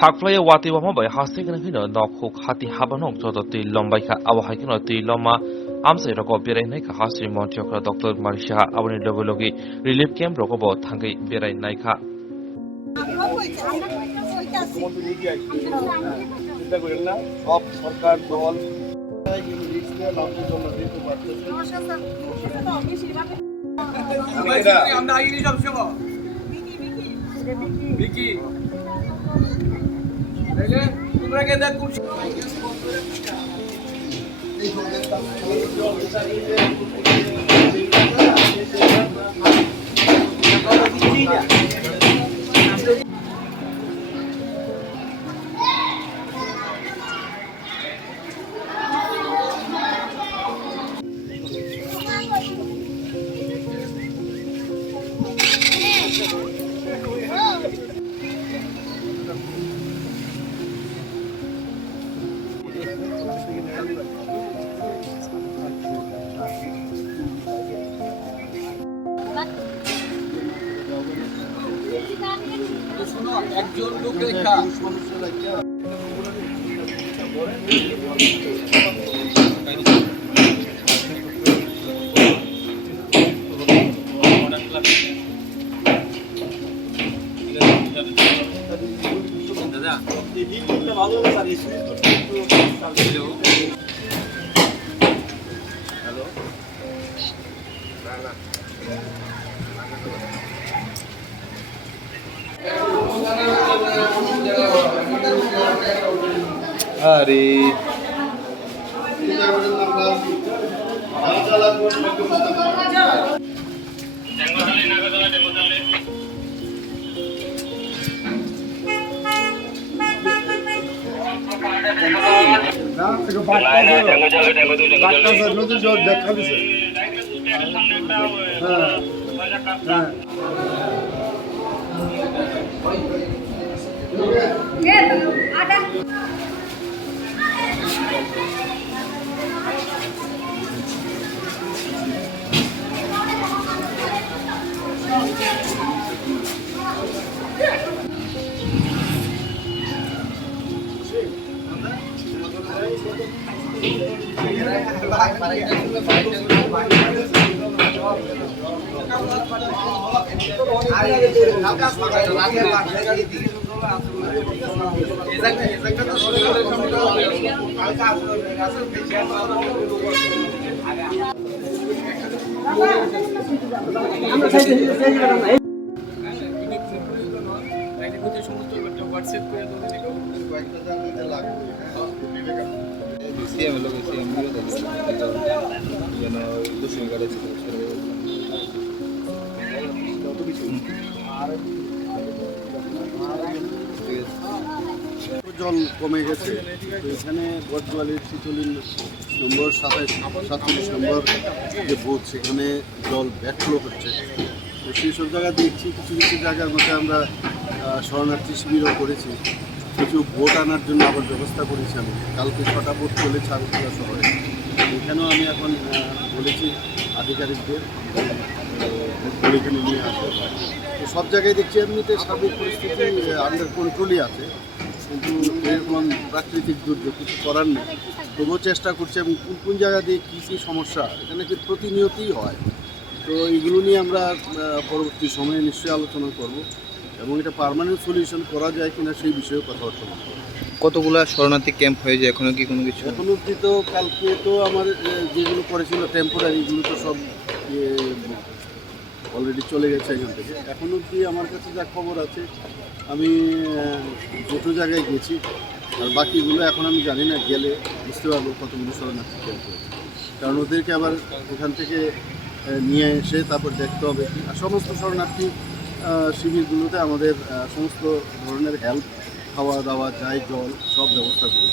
থাকফ্লাই ওয়াতি ওয়ামা বাই হাসতে কেন হিনো নখুক হাতি হাবানক যত তুই লম্বাইখা আবহাই কেন তুই লম্মা আমসাই রক বেরাইনাইখা হাসি মন্ত্রীকরা ডক্টর মারিসাহা আবনি লগে লগে রিলিফ ক্যাম্প রকব থাঙ্গै বেরাইনাইখা চিন্তা করেন না সব সরকার দল আমরা আগে সব সময় বিকি তোমরা কে দেখ একজন লোক লেখা সমস্যা লাগে দাদা এই লিখতে ভালো স্যার এই হ্যালো হ্যালো আরে জল কমে গেছে তো এখানে বটজোয়ালির 46 নম্বর 47 নম্বর যে বুথ সেখানে জল ব্যাকফ্লো হচ্ছে তো সেই সব জায়গা দেখছি কিছু কিছু জায়গার মধ্যে আমরা শরণার্থী শিবিরও করেছি কিছু ভোট আনার জন্য আবার ব্যবস্থা করেছি আমি কালকে 6টা ভোট চলেছে আগরতলা শহরে এখানেও আমি এখন বলেছি আধিকারিকদের ভোট এখানে নিয়ে আসে তো সব জায়গায় দেখছি এমনিতে সার্বিক পরিস্থিতি আন্ডার কন্ট্রোলই আছে কিন্তু এরকম প্রাকৃতিক দুর্যোগ কিছু করার নেই তবুও চেষ্টা করছে এবং কোন কোন জায়গা দিয়ে কী কী সমস্যা এখানে কি প্রতিনিয়তই হয় তো এগুলো নিয়ে আমরা পরবর্তী সময়ে নিশ্চয়ই আলোচনা করব এবং এটা পার্মানেন্ট সলিউশন করা যায় কিনা সেই বিষয়েও কথাবার্তা বলব। কতগুলা শরণার্থী ক্যাম্প হয়ে যায় এখনো কি কোনো কিছু? এখন অবধি তো কালকে তো আমার যেগুলো করেছিল টেম্পোরারি এগুলো তো সব অলরেডি চলে গেছে এখান থেকে এখন অবধি আমার কাছে যা খবর আছে আমি দুটো জায়গায় গেছি আর বাকিগুলো এখন আমি জানি না গেলে বুঝতে পারবো কতগুলো শরণার্থী ক্যাম্প হয়েছে কারণ ওদেরকে আবার ওখান থেকে নিয়ে এসে তারপর দেখতে হবে আর সমস্ত শরণার্থী শিবিরগুলোতে আমাদের সমস্ত ধরনের হেল্প খাওয়া দাওয়া যাই জল সব ব্যবস্থা করি